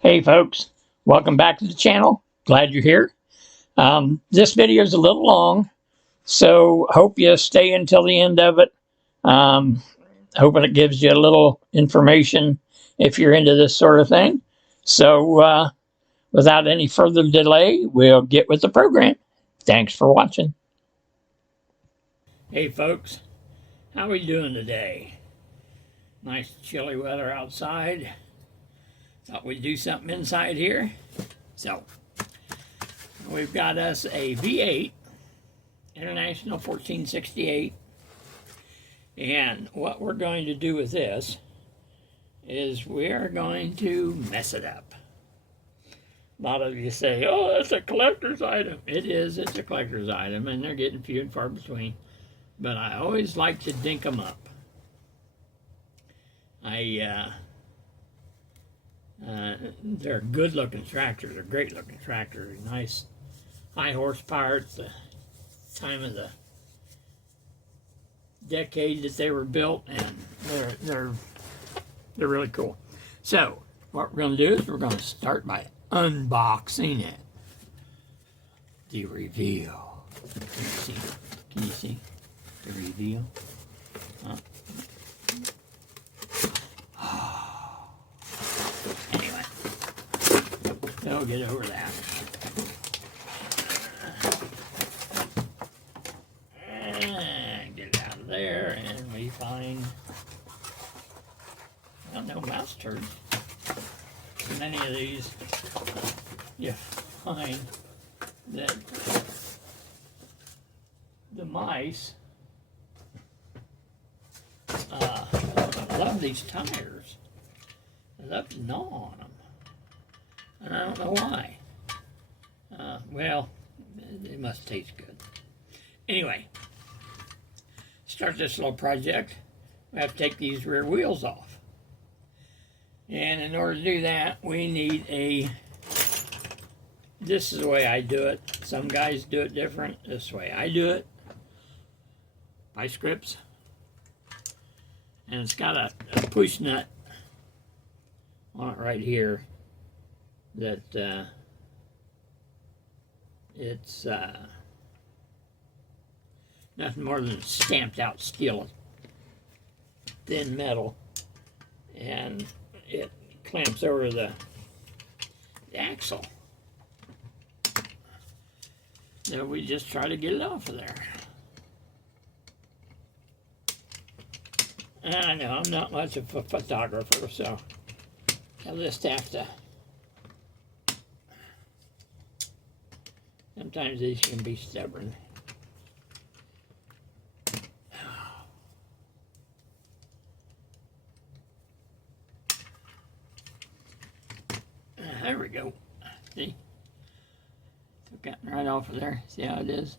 Hey folks, welcome back to the channel. Glad you're here. This video is a little long, so hope you stay until the end of it. Hoping it gives you a little information if you're into this sort of thing. So without any further delay, we'll get with the program. Thanks for watching. Hey folks, how are we doing today? Nice chilly weather outside. Thought we'd do something inside here. So, we've got us a V8 International 1468. And what we're going to do with this is we are going to mess it up. A lot of you say, oh, that's a collector's item. It is, it's a collector's item, and they're getting few and far between. But I always like to dink them up. They're good-looking tractors. They're great-looking tractors. Nice, high horsepower. It's the time of the decade that they were built, and they're really cool. So, what we're going to do is we're going to start by unboxing it. The reveal. Can you see the reveal? Huh? Anyway, so we'll get over that. And get it out of there, and we find, well, no mouse turds. Many of these, you find that the mice love these tires. They love to gnaw on them. And I don't know why. Well, it must taste good. Anyway, start this little project. We have to take these rear wheels off. And in order to do that, we need this is the way I do it. Some guys do it different. This way I do it. By scripts. And it's got a push nut on it right here that it's nothing more than stamped out steel, thin metal, and it clamps over the axle. Now we just try to get it off of there. I know I'm not much of a photographer, so I just have to. Sometimes these can be stubborn. There we go. See? Took that right off of there. See how it is?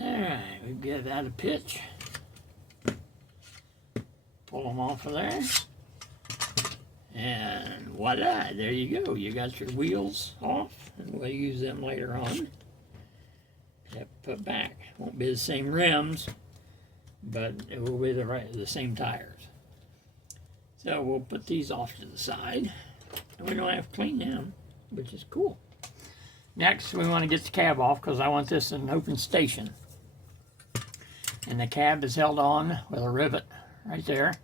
Alright, we get it out of pitch. Pull them off of there. And voila, there you go. You got your wheels off, and we'll use them later on. You have to put back. Won't be the same rims, but it will be the same tires. So we'll put these off to the side, and we don't have to clean them, which is cool. Next, we want to get the cab off because I want this in an open station. And the cab is held on with a rivet right there,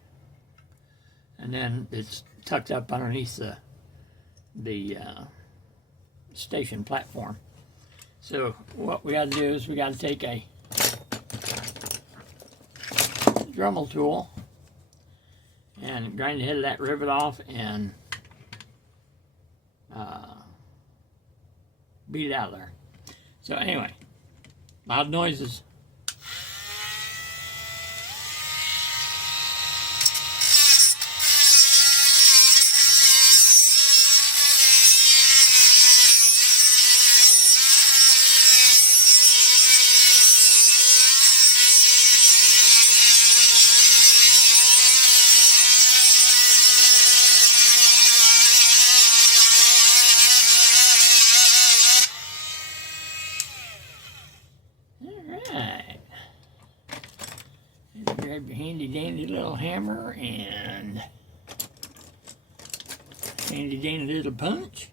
and then it's tucked up underneath the station platform. So what we got to do is we got to take a Dremel tool and grind the head of that rivet off and beat it out of there. So anyway, loud noises. grab your handy dandy little hammer and handy dandy little punch.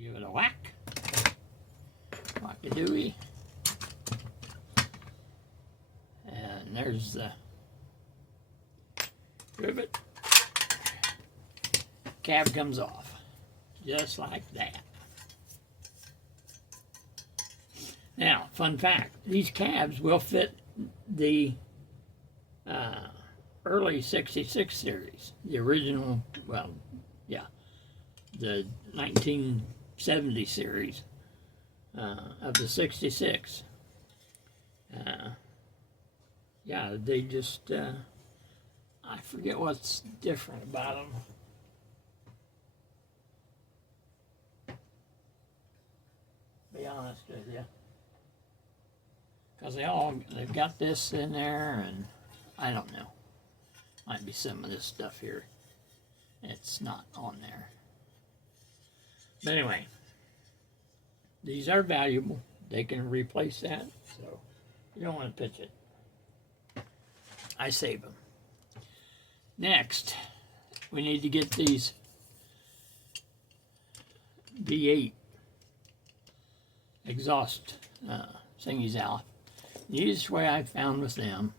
Give it a whack. Whack-a-dooey. And there's the rivet. Cab comes off. Just like that. Now, fun fact, these cabs will fit the early 66 series. The original, well, yeah, the 1970 series of the 66. Yeah, they just, I forget what's different about them. Be honest with you. Because they've got this in there, and I don't know. Might be some of this stuff here. It's not on there. But anyway, these are valuable. They can replace that, so you don't want to pitch it. I save them. Next, we need to get these V8 exhaust thingies out. The easiest way I found with them,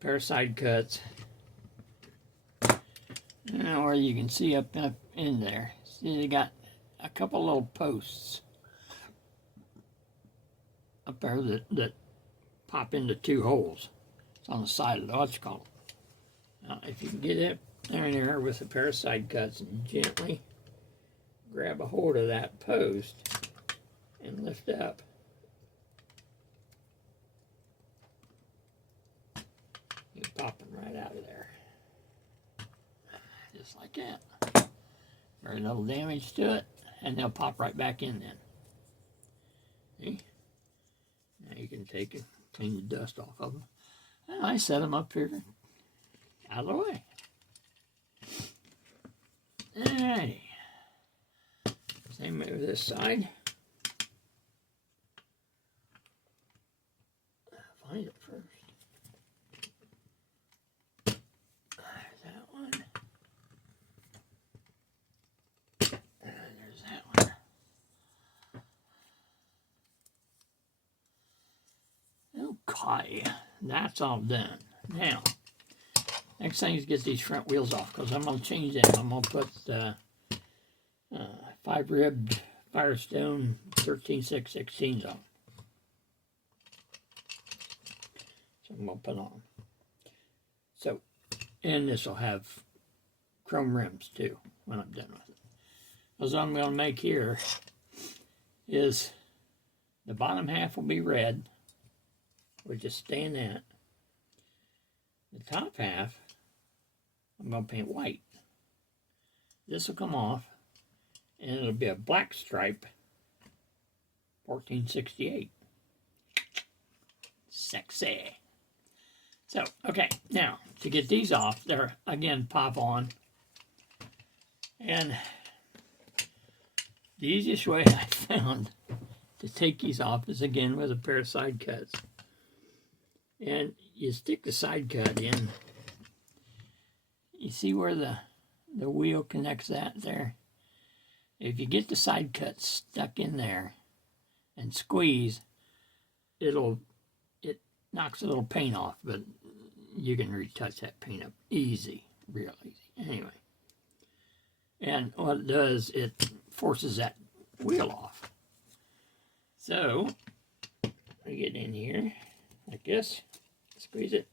pair of side cuts, where you can see up in there. See, they got a couple little posts up there that pop into two holes. It's on the side of the electrical. Now, if you can get it there with a pair of side cuts and gently grab a hold of that post and lift up, you're popping right out of there. Just like that. Very little damage to it, and they'll pop right back in then. See? Now you can take it, clean the dust off of them. And I set them up here out of the way. Alrighty. Same way with this side. Find it first. There's that one. And there's that one. Okay, that's all done. Now, next thing is get these front wheels off, because I'm going to change them. I'm going to put 5-ribbed Firestone 13.6/16s on. So I'm going to put on. So, and this will have chrome rims too when I'm done with it. What I'm going to make here is the bottom half will be red. We're just staying that. The top half, I'm going to paint white. This will come off, and it'll be a black stripe, 1468. Sexy. So, okay, now, to get these off, they're, again, pop on. And the easiest way I found to take these off is, again, with a pair of side cuts. And you stick the side cut in. You see where the wheel connects that there? If you get the side cut stuck in there and squeeze, it knocks a little paint off, but you can retouch that paint up easy, real easy. Anyway, and what it does, it forces that wheel off. So I get in here like this, squeeze it,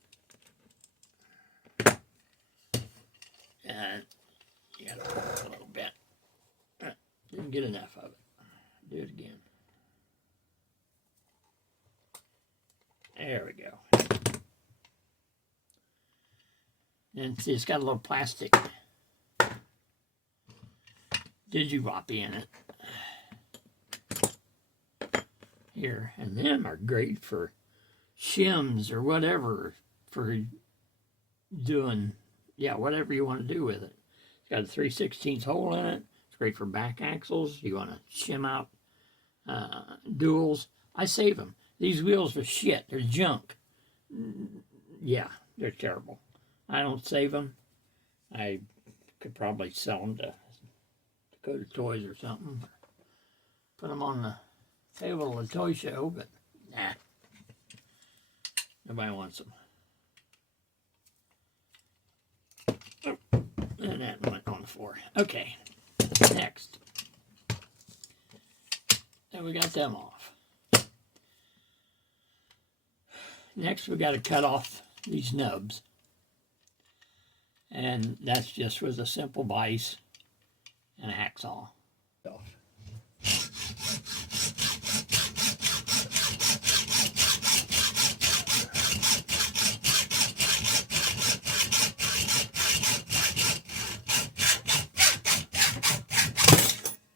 and you gotta pull it a little bit. Didn't get enough of it. Do it again. There we go. And see, it's got a little plastic digi-woppy in it. Here, and them are great for shims or whatever, for doing, yeah, whatever you want to do with it. It's got a 3/16 hole in it. It's great for back axles. You want to shim out duals. I save them. These wheels are shit. They're junk. Yeah, they're terrible. I don't save them. I could probably sell them to go to toys or something. Put them on the table of the toy show, but nah. Nobody wants them. And that went on the floor. Okay, next. And we got them off. Next, we got to cut off these nubs. And that's just with a simple vise and a hacksaw.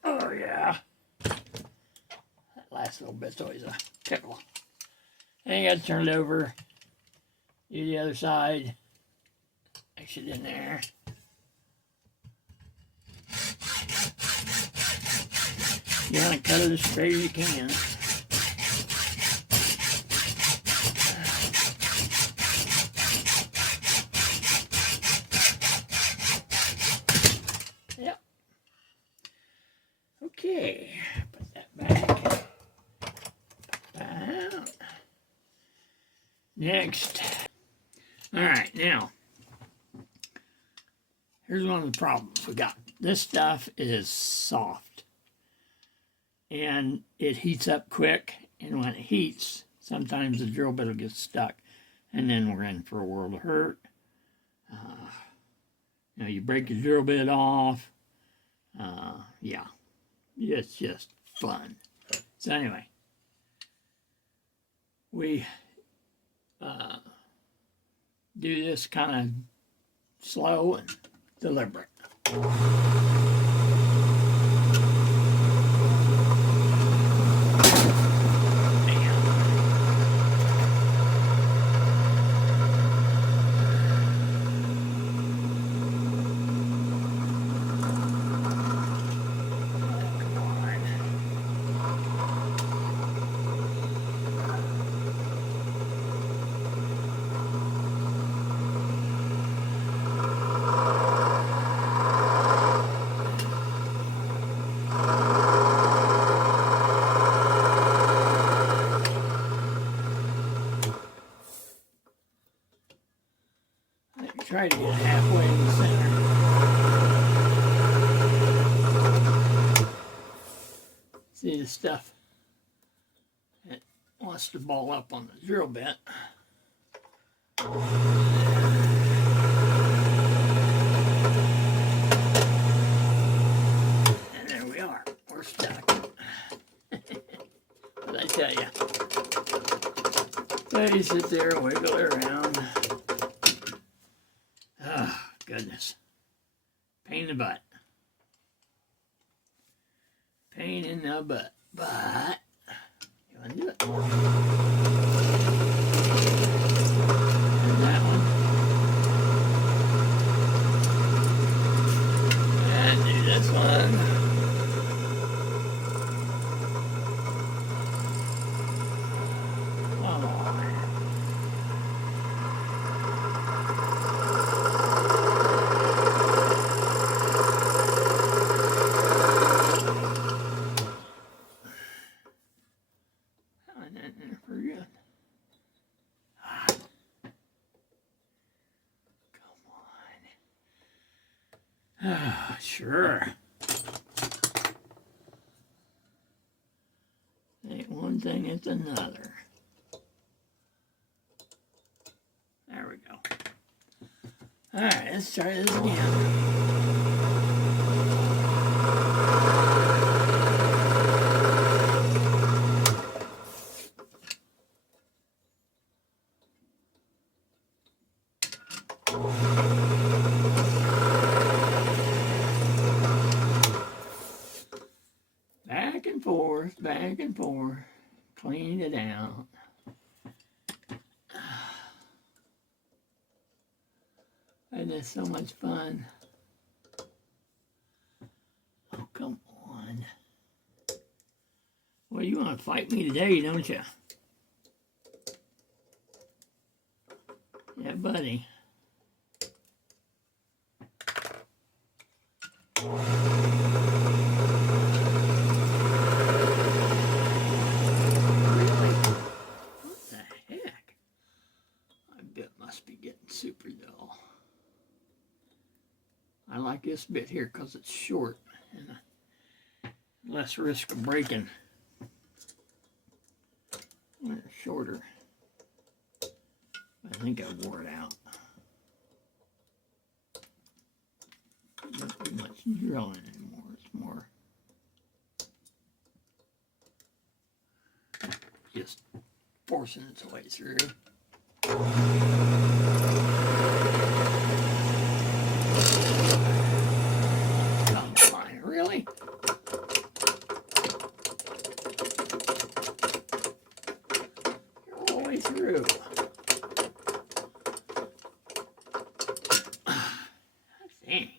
Oh yeah. That last little bit's always a tickle. And you got to turn it over. Do the other side. Mix it in there. You want to cut it as straight as you can. Yep. Okay. Put that back. Out. Next. All right, now. Here's one of the problems we got. This stuff is soft. And it heats up quick. And when it heats, sometimes the drill bit will get stuck. And then we're in for a world of hurt. You know, you break your drill bit off. Yeah. It's just fun. So anyway. We do this kind of slow and deliberate. Try to get halfway in the center. See the stuff that wants to ball up on the drill bit. And there we are. We're stuck. What I tell you? So you sit there and wiggle it around. Oh, goodness. Pain in the butt. Pain in the butt. But, you want to do it. And that one. And do this one. Come on. Sure. Ain't one thing, it's another. There we go. Alright, let's try this again. Back and forth, clean it out. And it's so much fun. Oh, come on. Well, you want to fight me today, don't you? Yeah, buddy. Super dull. I like this bit here because it's short and less risk of breaking. They're shorter. I think I wore it out. Not too much drilling anymore. It's more just forcing its way through. Really? You're all the way through. Dang.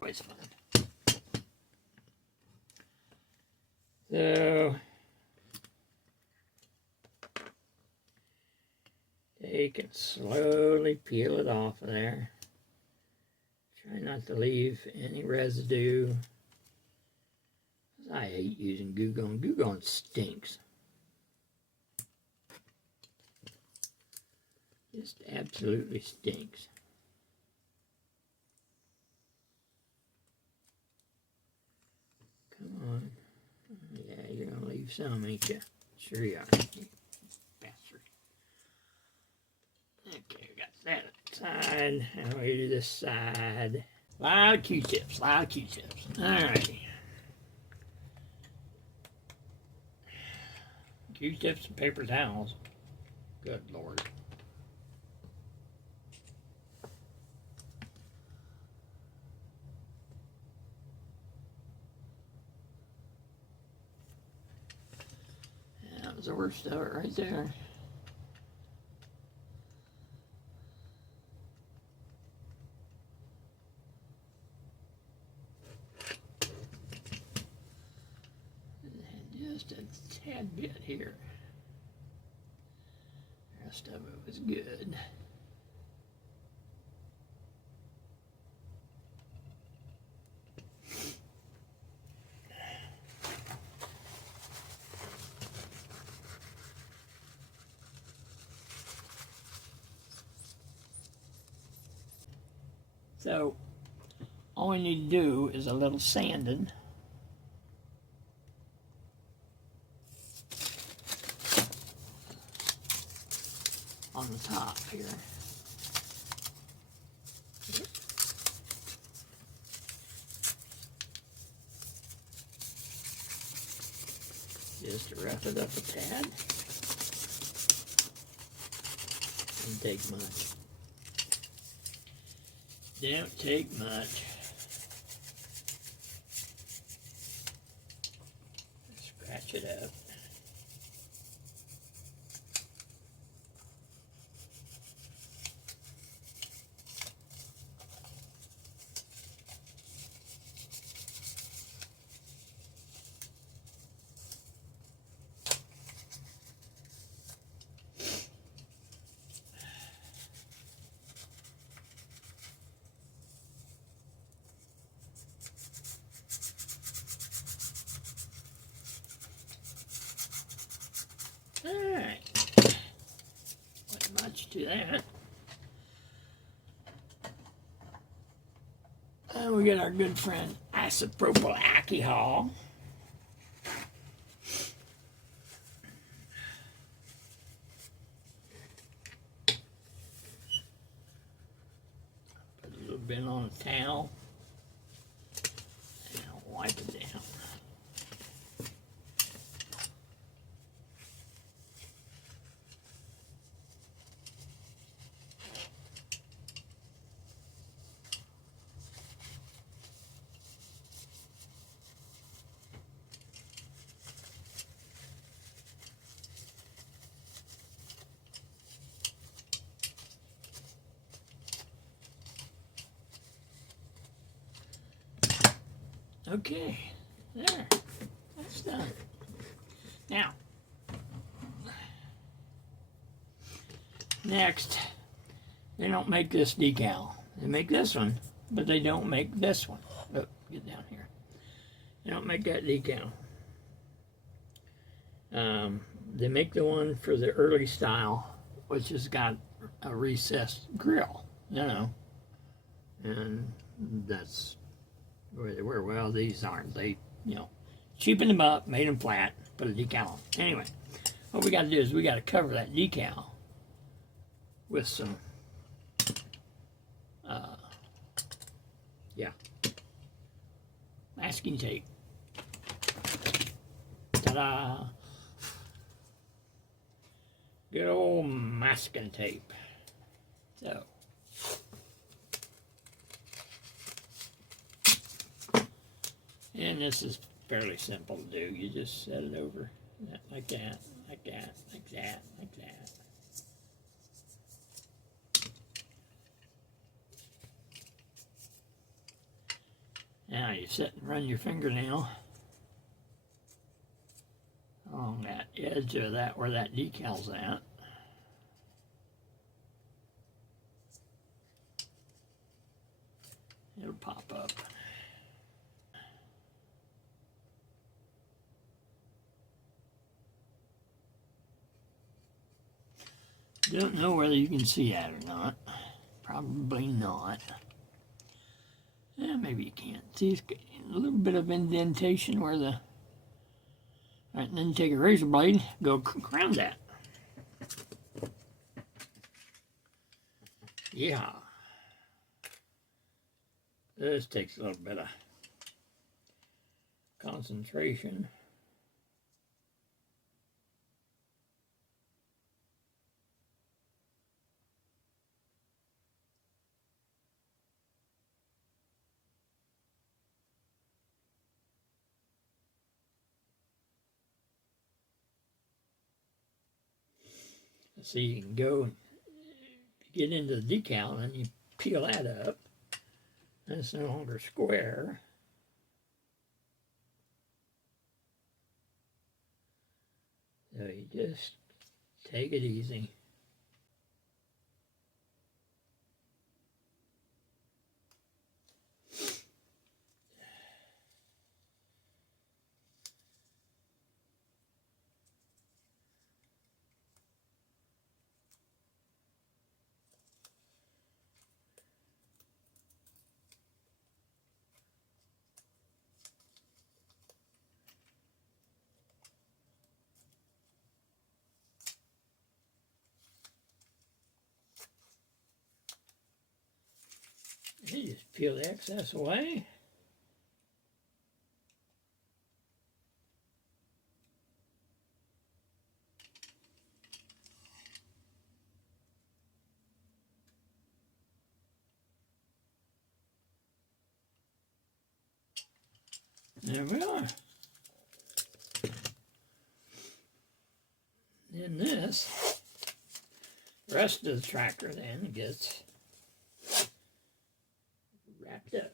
Always fun. So take and slowly peel it off of there. Try not to leave any residue. I hate using Goo Gone. Goo Gone stinks. Just absolutely stinks. Come on. Yeah, you're going to leave some, ain't you? Sure you are. You bastard. Okay, we got that side. And we do this side. Loud Q-tips, loud Q-tips. Alrighty. Q-tips and paper towels. Good Lord. That was the worst of it right there. Just a tad bit here. The rest of it was good. So all we need to do is a little sanding. On the top here. Just to rough it up a tad. Doesn't take much. Don't take much. Scratch it up. Alright, not much to that. And we got our good friend isopropyl alcohol. Put a little bit on a towel and I'll wipe it down. Okay, there, that's done. Now, next, they don't make this decal. They make this one, but they don't make this one. Oh, get down here. They don't make that decal. They make the one for the early style, which has got a recessed grill, you know, and that's where they were. Well, these aren't. They, you know, cheapened them up, made them flat, put a decal on. Anyway, what we got to do is we got to cover that decal with some, masking tape. Ta-da! Good old masking tape. So, and this is fairly simple to do. You just set it over like that, like that, like that, like that. Now you sit and run your fingernail along that edge of that where that decal's at. It'll pop up. Don't know whether you can see that or not. Probably not. Maybe you can't. See, it's a little bit of indentation where the... Alright, and then you take a razor blade, go around that. Yeah. This takes a little bit of concentration. So you can go get into the decal and you peel that up. And it's no longer square. So you just take it easy. You just peel the excess away. There we are. Then this, the rest of the tractor then gets wrapped up.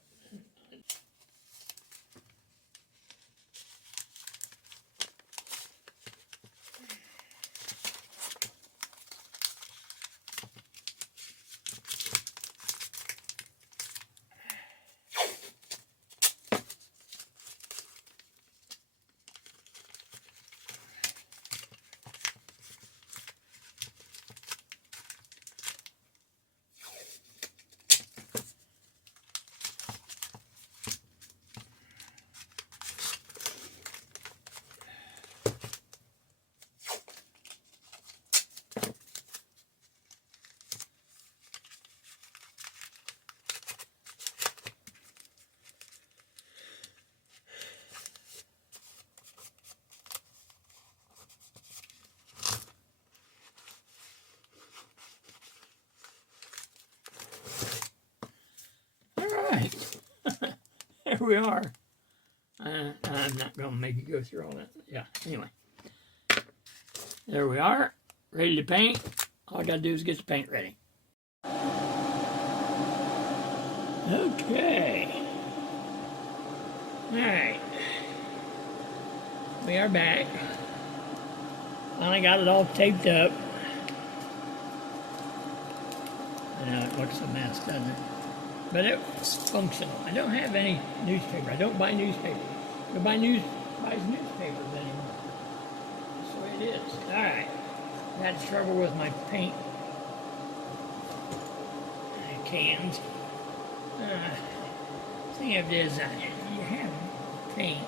There we are. I'm not going to make you go through all that. Yeah, anyway. There we are. Ready to paint. All I got to do is get the paint ready. Okay. Alright. We are back. Finally got it all taped up. I know it looks a mess, doesn't it? But it's functional. I don't have any newspaper. I don't buy newspapers. Nobody buys newspapers anymore. That's the way it is. Alright. I had trouble with my paint cans. Thing of it is, you have paint.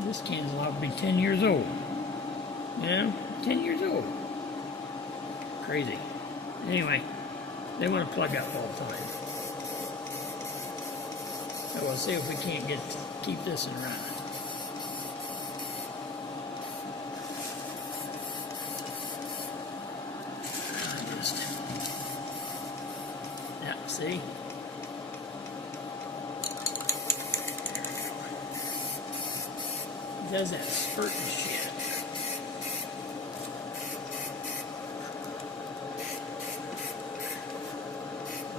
This can's allowed to be 10 years old. You know? 10 years old. Crazy. Anyway, they want to plug up all the time. So we'll see if we can't keep this in running. Yeah, see? It does that spurt and shit.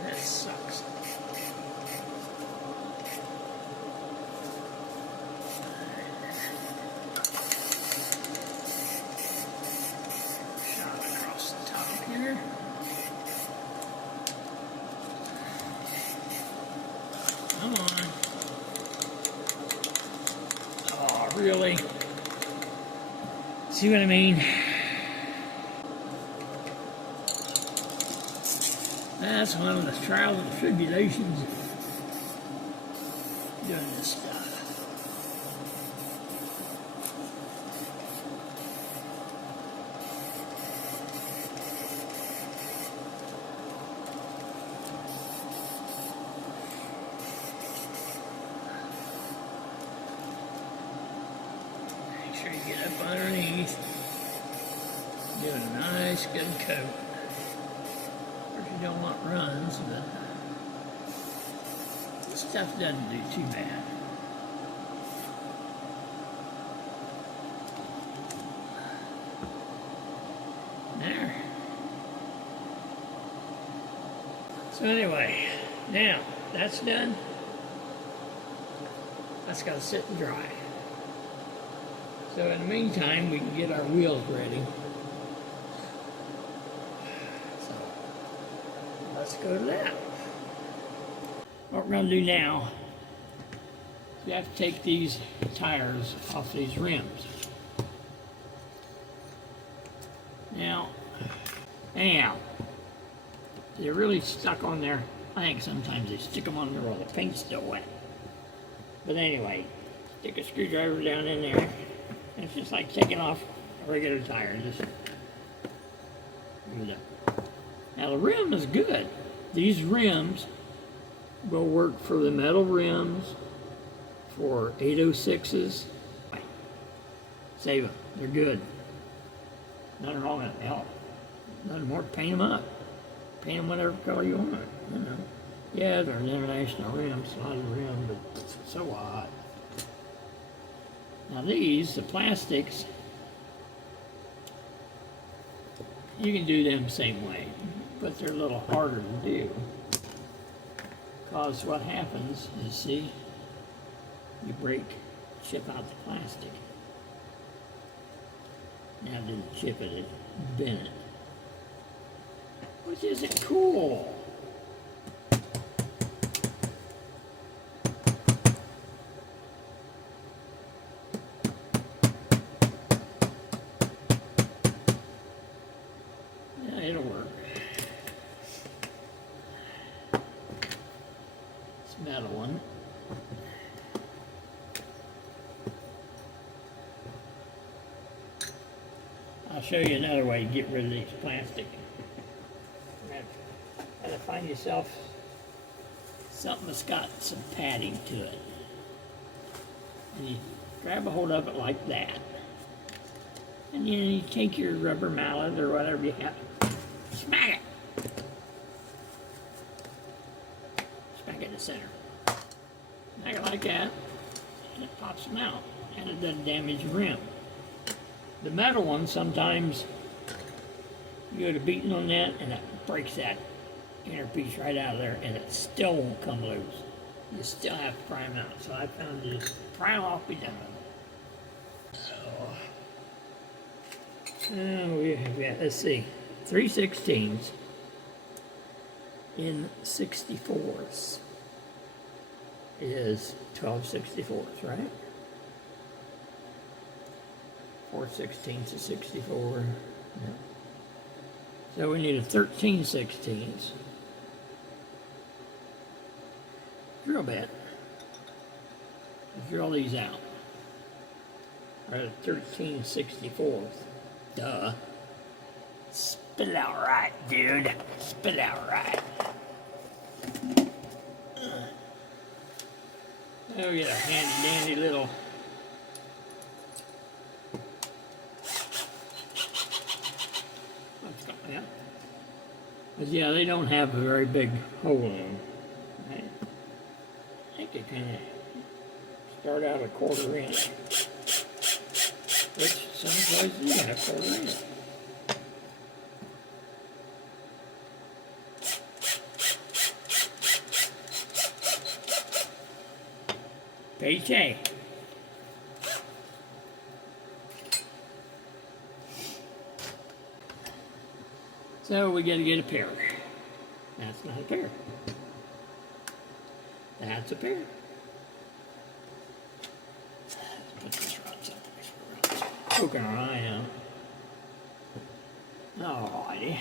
That sucks. Shot across the top here. Come on. Oh, really? See what I mean? That's one of the trials and tribulations of doing this stuff. Make sure you get up underneath, do a nice good coat. You don't want runs, but this stuff doesn't do too bad. There. So anyway, now that's done. That's got to sit and dry. So in the meantime, we can get our wheels ready. Let's go to that. What we're going to do now, you have to take these tires off these rims. Now, anyhow, they're really stuck on there. I think sometimes they stick them on there while the paint's still wet. But anyway, stick a screwdriver down in there. And it's just like taking off a regular tire. Just do that. Now the rim is good. These rims will work for the metal rims, for 806s. Save them. They're good. Nothing wrong with them. Hell, nothing more. Paint them up. Paint them whatever color you want. You know. Yeah, they're an international rim, slotted rim, but so what? Now these, the plastics, you can do them the same way, but they're a little harder to do. Because what happens is, see, you chip out the plastic. Now I didn't chip it, it bent it. Which isn't cool. It'll work. It's a metal one. I'll show you another way to get rid of these plastic. You gotta find yourself something that's got some padding to it. And you grab a hold of it like that. And then you take your rubber mallet or whatever you have, smack it. Smack it in the center. Smack it like that, and it pops them out. And it doesn't damage the rim. The metal one, sometimes you go to beating on that and it breaks that inner piece right out of there and it still won't come loose. you still have to pry them out. So I found you just pry them off, be done with it. So, we have got, let's see, 3/16 in 64ths is 12/64ths, right? 4/16 is 64. Yeah. So we need a 13/16. Drill bit. Drill these out. Or a 13/64. Duh. Spit it out right, dude. Spit it out right. There we get a handy dandy little yeah. But yeah, they don't have a very big hole in them. Right? I think they kind of start out a 1/4 inch. Which some places have 1/4 inch. Page A. So we got to get a pair. That's not a pair. That's a pair. Let's put this rod someplace. Poking our eye out. Alrighty.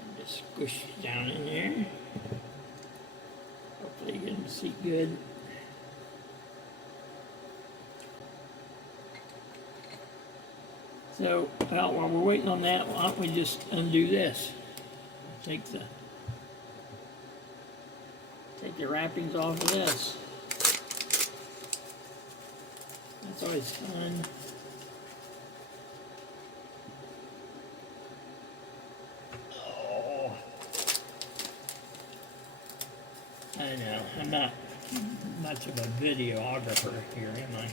And just squish it down in there. Hopefully you can see good. So, well, while we're waiting on that, why don't we just undo this? Take the wrappings off of this. That's always fun. Oh, I know, I'm not much of a videographer here, am I?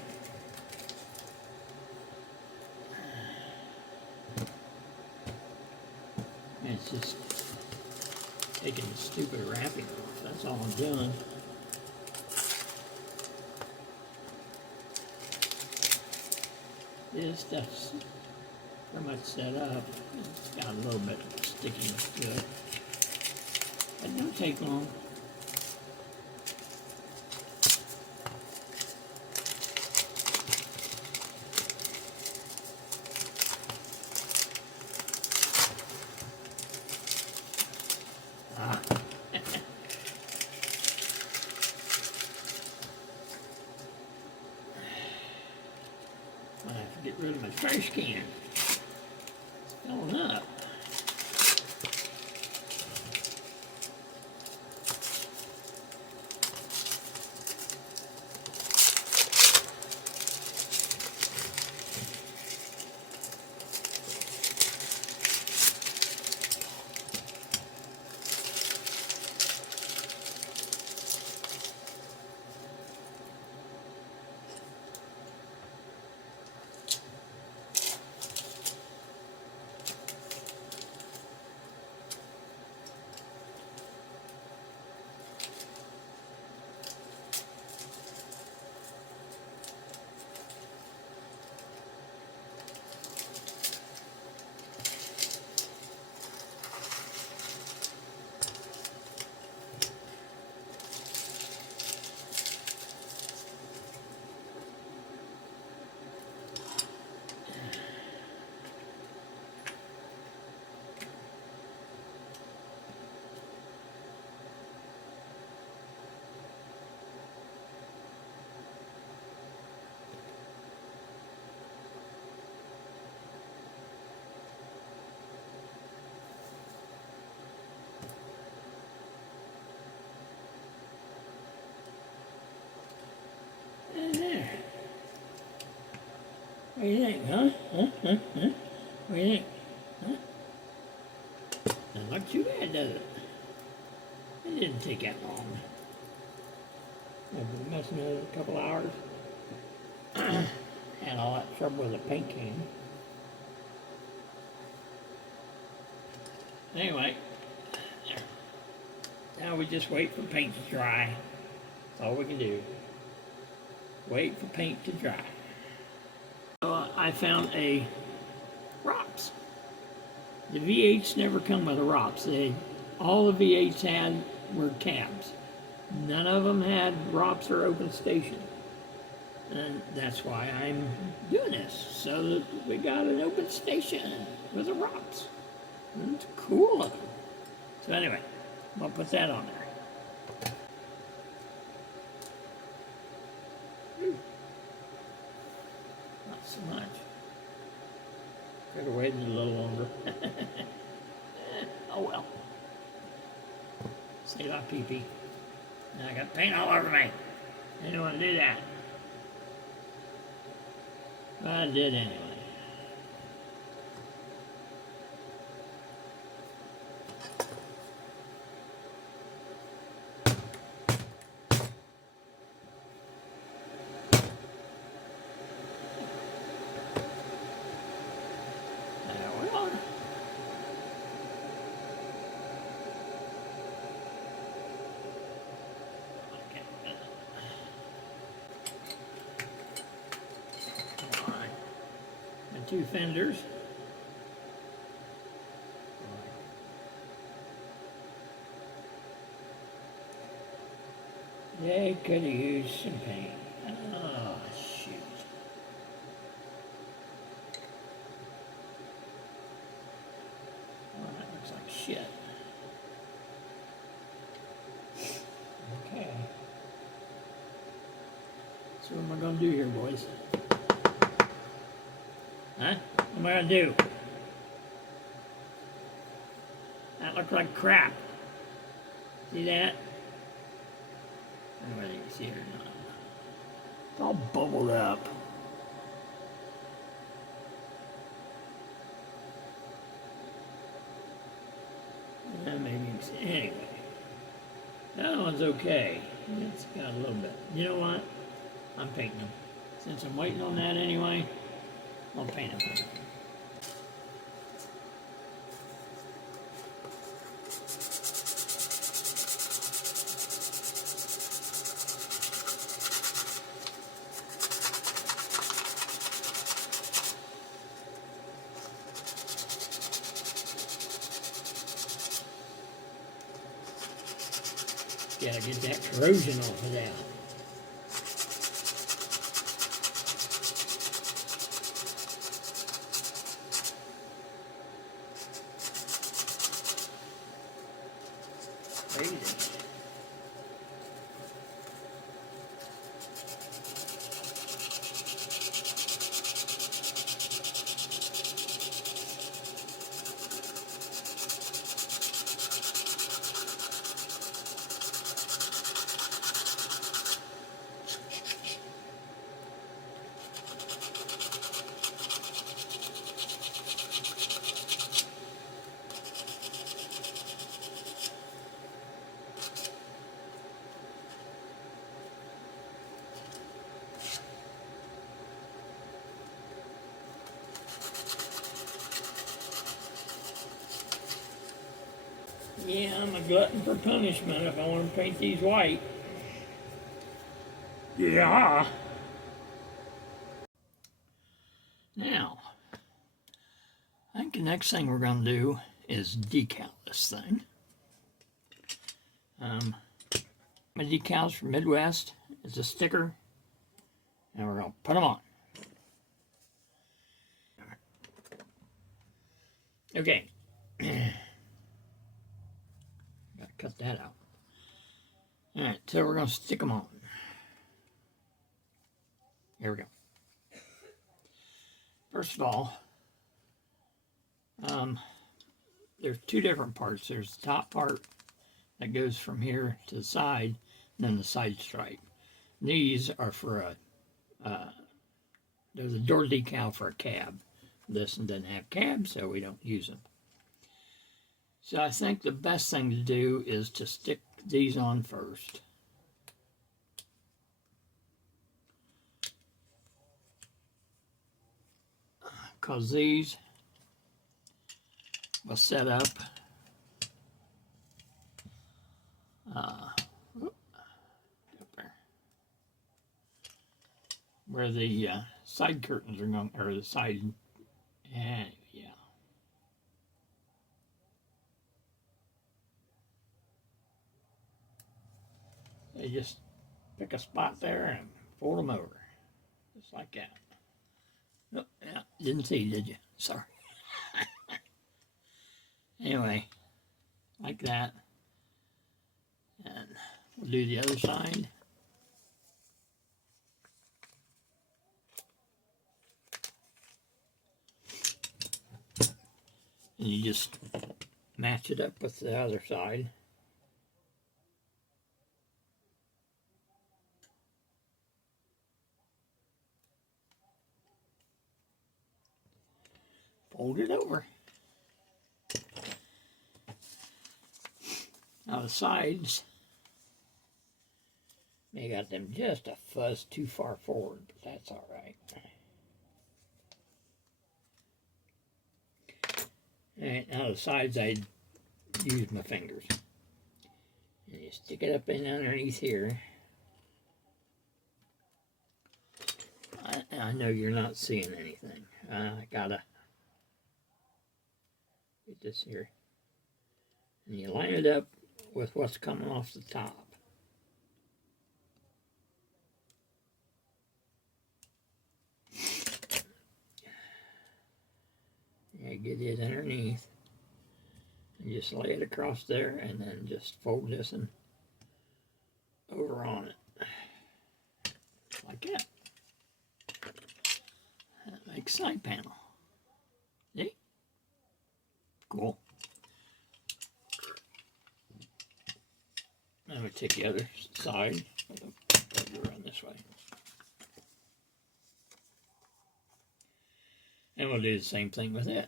It's just taking the stupid wrapping off. That's all I'm doing. This stuff's pretty much set up. It's got a little bit of stickiness to it. It don't take long. I have to get rid of my trash can. It's filling up. There. What do you think, huh? What do you think? Huh? Doesn't look too bad, does it? It didn't take that long. I've been messing with it a couple hours. Had all that trouble with the paint can. Anyway, there. Now we just wait for paint to dry. That's all we can do. Wait for paint to dry. So I found a ROPS. The V8s never come with a ROPS. All the V8s had were cabs. None of them had ROPS or open station. And that's why I'm doing this, so that we got an open station with a ROPS. And it's cool looking. So anyway, I'll put that on there. Not so much. Could have waited a little longer. Oh well. Say la pee-pee. Now I got paint all over me. I didn't want to do that. But I did anyway. Two Fenders. They could have used some paint. Oh, shoot. Oh, that looks like shit. Okay. So what am I going to do here, boys? Huh? What am I going to do? That looks like crap. See that? I don't know whether you can see it or not. It's all bubbled up. Maybe you can see. Anyway. That one's okay. It's got a little bit. You know what? I'm painting them. Since I'm waiting on that anyway, I'll paint them. Gotta get that corrosion off of that. Crazy. Yeah, I'm a glutton for punishment if I want to paint these white. Yeah. Now, I think the next thing we're going to do is decal this thing. My decals from Midwest is a sticker, and we're going to put them on. Okay. Gotta cut that out. Alright, so we're going to stick them on. Here we go. First of all, there's two different parts. There's the top part that goes from here to the side, and then the side stripe. These are for there's a door decal for a cab. This one doesn't have cab, so we don't use them. So I think the best thing to do is to stick these on first. Because these will set up Up there. Where the side curtains are going, or the side, and yeah. They just pick a spot there and fold them over, just like that. Oh, yeah, didn't see, did you? Sorry. Anyway, like that. And we'll do the other side. And you just match it up with the other side. Fold it over. Now the sides, they got them just a fuzz too far forward, but that's all right. Alright, now the sides I use my fingers. And you stick it up in underneath here. I know you're not seeing anything. I gotta get this here. And you line it up with what's coming off the top. You get it underneath. And just lay it across there and then just fold this and over on it. Like that. That makes side panel. See? Cool. Now we take the other side. Go around this way. And we'll do the same thing with it.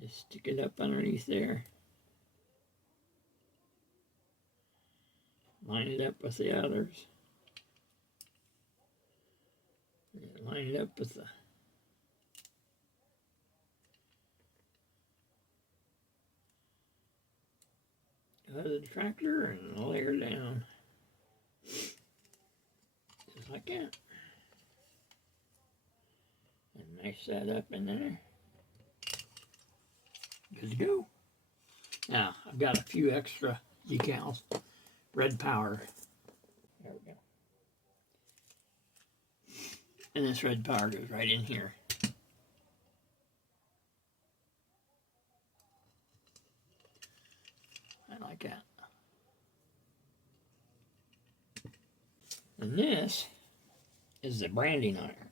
Just stick it up underneath there. Line it up with the others. And line it up with the other tractor and layer down. Just like that. And mash that up in there. Good to go. Now, I've got a few extra decals. Red power. There we go. And this red power goes right in here. I like that. And this is the branding iron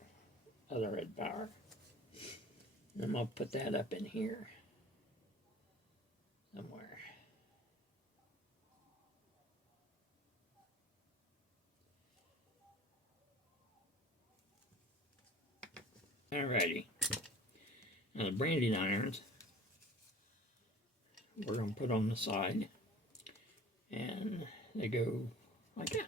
of the red power. And I'm going to put that up in here somewhere. Alrighty. Now the branding irons we're going to put on the side. And they go like that.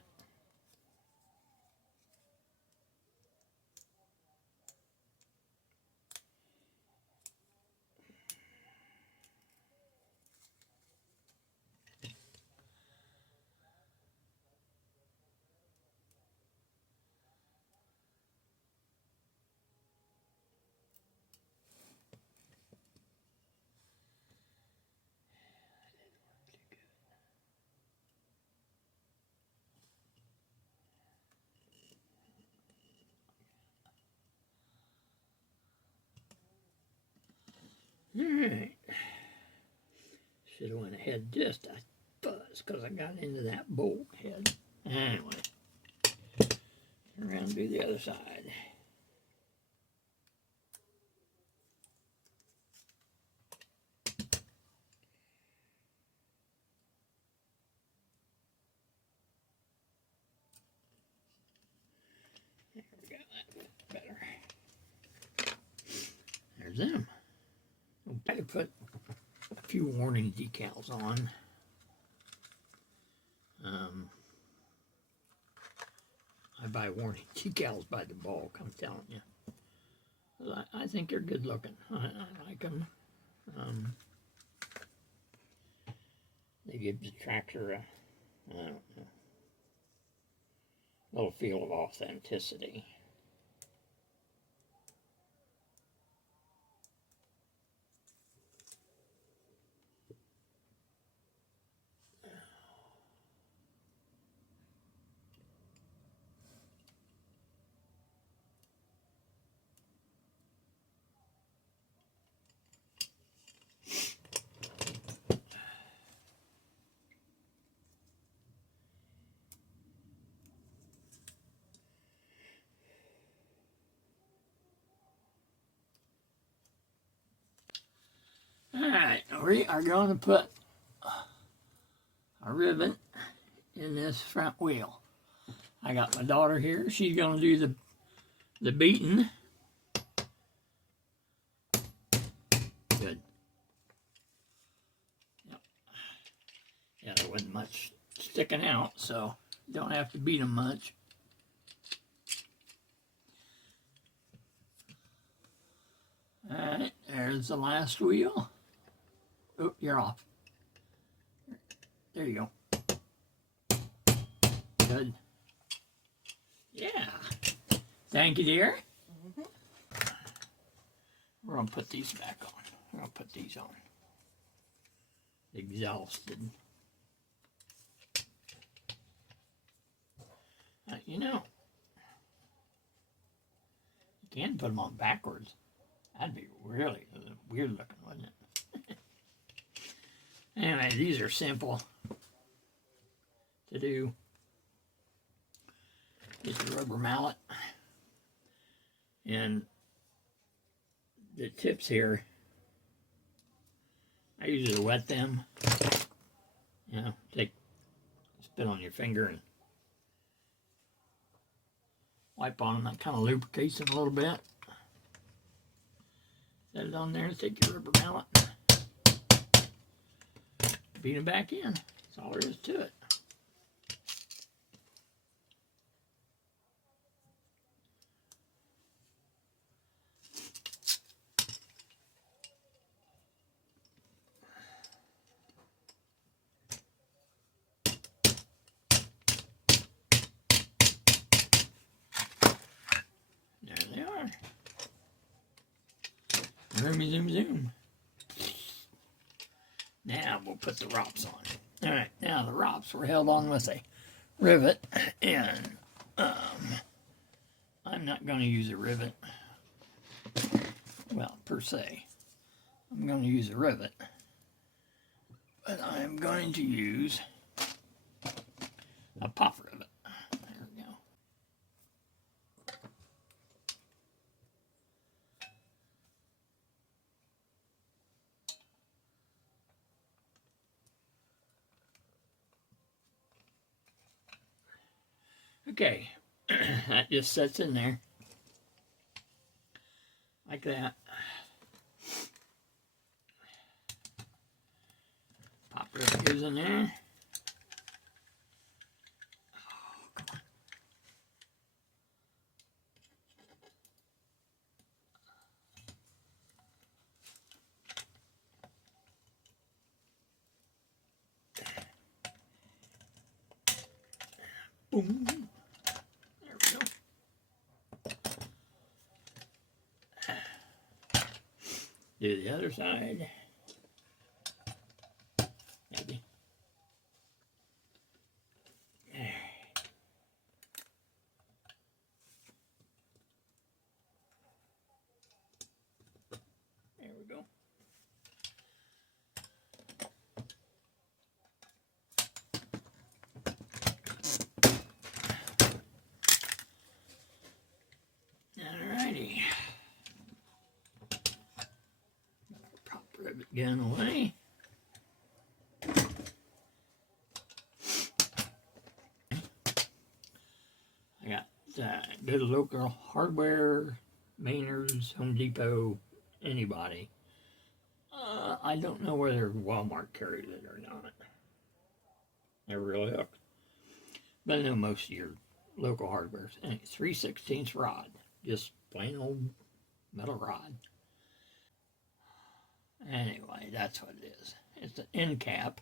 Alright. Should have went ahead just a fuzz because I got into that bolt head. Anyway. Turn around and do the other side. There we go. That's better. There's them. I put a few warning decals on. I buy warning decals by the bulk, I'm telling you. I think they're good looking. I like them. They give the tractor a, I don't know, little feel of authenticity. Alright, we are going to put a rivet in this front wheel. I got my daughter here. She's going to do the beating. Good. Yep. Yeah, there wasn't much sticking out, so you don't have to beat them much. Alright, there's the last wheel. Oh, you're off. There you go. Good. Yeah. Thank you, dear. We're going to put these back on. We're going to put these on. Exhausted. You know, you can put them on backwards. That'd be really weird looking, wouldn't it? Anyway, these are simple to do. Get the rubber mallet. And the tips here, I usually wet them. You know, spit on your finger and wipe on them. That kind of lubricates them a little bit. Set it on there, take your rubber mallet, beat them back in. That's all there is to it. There they are. Roomy zoom zoom. Now we'll put the ROPS on. Alright, now the ROPS were held on with a rivet, and I'm not going to use a rivet, well, per se. I'm going to use a rivet, but I'm going to use a pop rivet. There we go. Okay, that just sets in there like that. Pop rivet goes in there. Oh, come on. Boom. There we go. Do the other side. Maybe. There we go. Alrighty. Prop rivet gun away. I got go to local hardware, Maynard's, Home Depot, anybody. I don't know whether Walmart carried it or not. Never really looked. But I know most of your local hardware's. And it's 3/16 rod. Just plain old metal rod. Anyway, that's what it is. It's an end cap.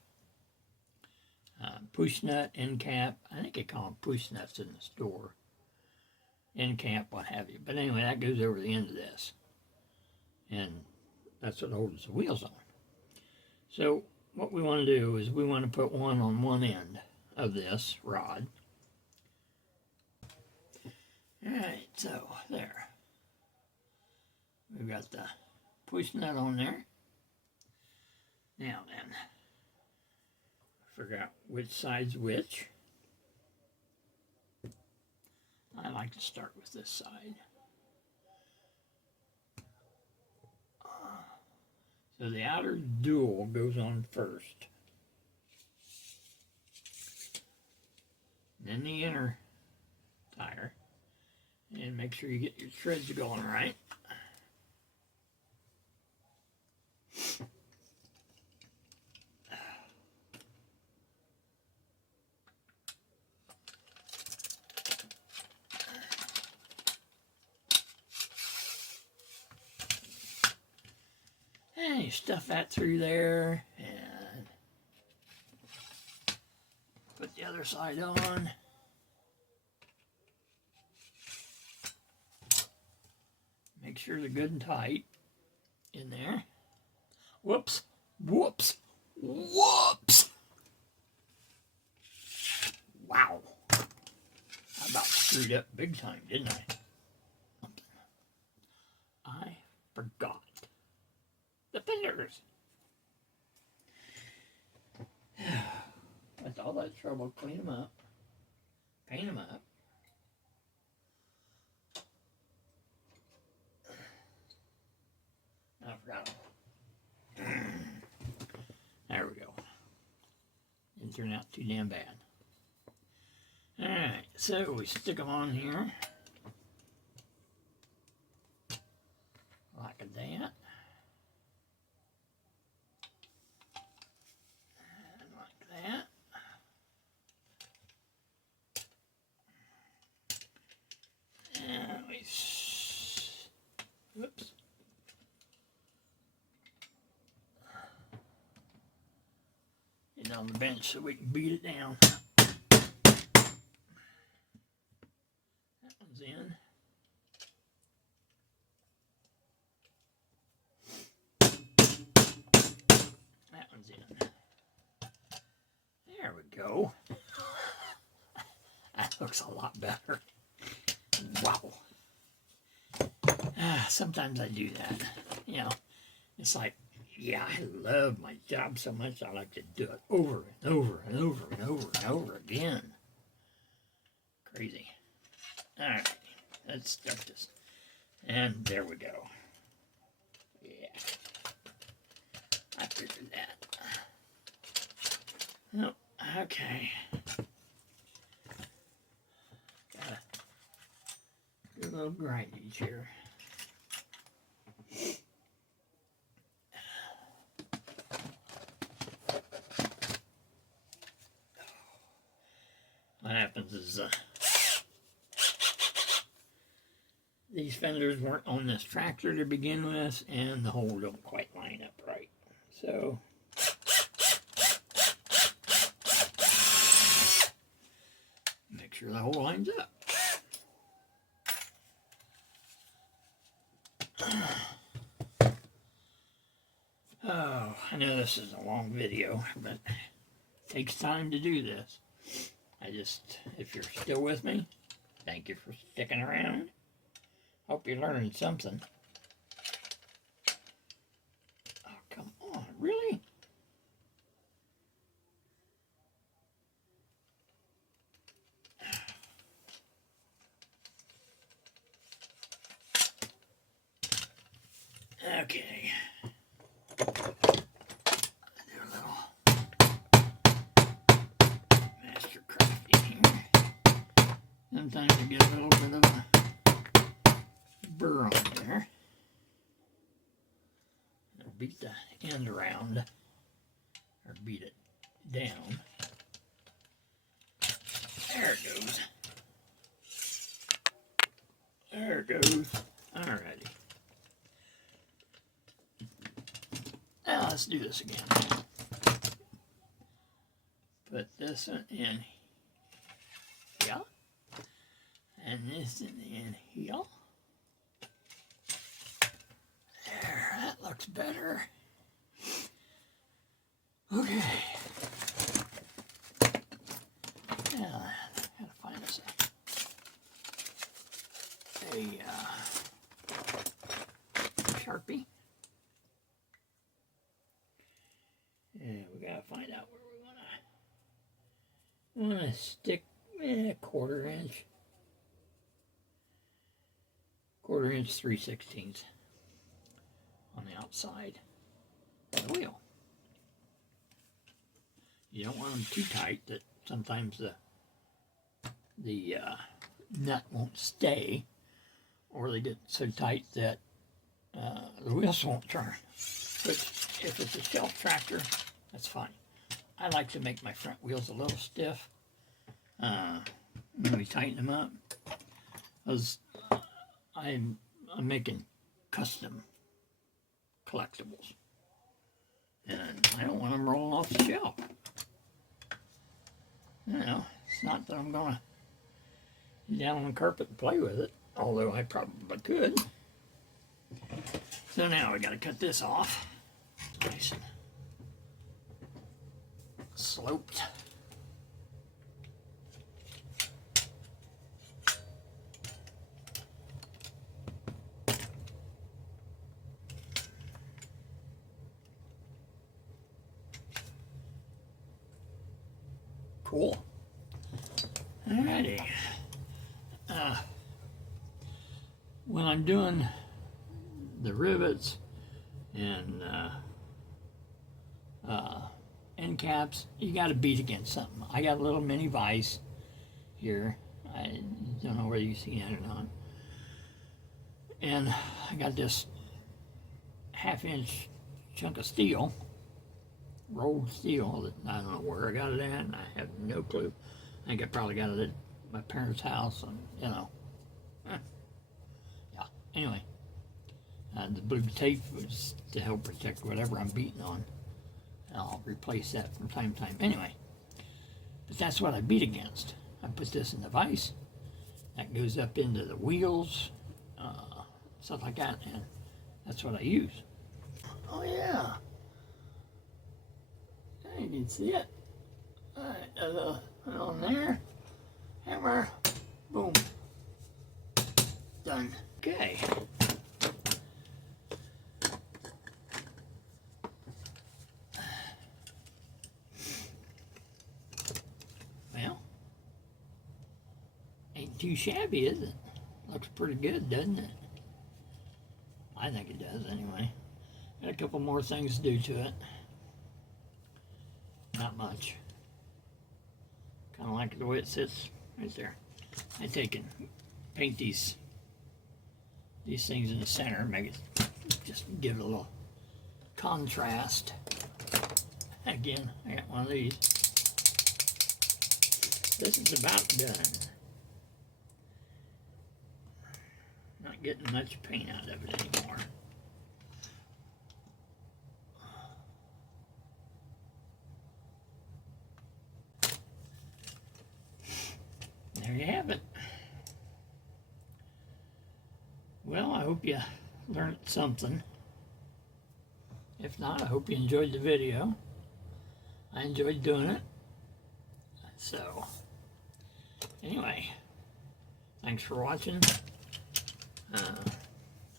Push nut, end cap. I think they call them push nuts in the store. End cap, what have you. But anyway, that goes over the end of this. And that's what holds the wheels on. So what we want to do is we want to put one on one end of this rod. Alright, so there. We've got the push nut on there. Now then, figure out which side's which. I like to start with this side. So the outer dual goes on first. Then the inner tire. And make sure you get your treads going right. And you stuff that through there and put the other side on. Make sure they're good and tight in there. Whoops, whoops, whoops. Wow. I about screwed up big time, didn't I? I forgot the fenders. That's all that trouble. Clean them up, paint them up. I forgot them. There we go. Didn't turn out too damn bad. Alright, so we stick them on here. Like that. And like that. And we... Whoops. Get on the bench so we can beat it down. That one's in. That one's in. There we go. That looks a lot better. Wow. Sometimes I do that. You know, it's like, yeah, I love my job so much I like to do it over and over and over and over and over again. Crazy. Alright, let's start this. And there we go. Yeah. I figured that. Oh, okay. Gotta do a little grindage here. What happens is these fenders weren't on this tractor to begin with, and the hole don't quite line up right. So make sure the hole lines up. Oh, I know this is a long video, but it takes time to do this. If you're still with me, thank you for sticking around. Hope you're learning something. Oh, come on, really? Okay. Do a little master crafting here. Sometimes I get a little bit of a burr on there. I'll beat the end around, or beat it down. There it goes. There it goes. Alrighty. let's do this again. Put this one in here. And this one in here. There, that looks better. Okay. Now, I gotta find us a Sharpie. And we gotta find out where we wanna stick a 1/4 inch. 1/4 inch 3/16 on the outside of the wheel. You don't want them too tight that sometimes the nut won't stay, or they get so tight that the wheels won't turn. But if it's a shelf tractor, that's fine. I like to make my front wheels a little stiff when we tighten them up, because I'm making custom collectibles, and I don't want them rolling off the shelf. You know, it's not that I'm gonna get down on the carpet and play with it, although I probably could. So now we gotta cut this off, nice and sloped. Cool. Alrighty. When I'm doing the rivets and end caps, you got to beat against something. I got a little mini vise here. I don't know whether you see that or not. And I got this 1/2 inch chunk of steel, rolled steel, that I don't know where I got it at, and I have no clue. I think I probably got it at my parents' house, and you know. Yeah, anyway. The blue tape was to help protect whatever I'm beating on. I'll replace that from time to time. Anyway, but that's what I beat against. I put this in the vise. That goes up into the wheels, stuff like that, and that's what I use. Oh yeah. You can see it. Alright, on there. Hammer. Boom. Done. Okay. Well, ain't too shabby, is it? Looks pretty good, doesn't it? I think it does, anyway. Got a couple more things to do to it. Not much. Kind of like the way it sits right there. I take and paint these things in the center, make it just give it a little contrast. Again, I got one of these. This is about done. Not getting much paint out of it anymore. There you have it. Well, I hope you learned something. If not, I hope you enjoyed the video. I enjoyed doing it. So, anyway, thanks for watching.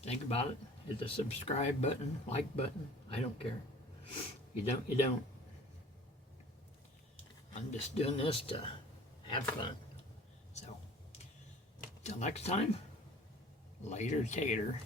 Think about it. Hit the subscribe button, like button. I don't care. You don't, you don't. I'm just doing this to have fun. So, till next time, later tater.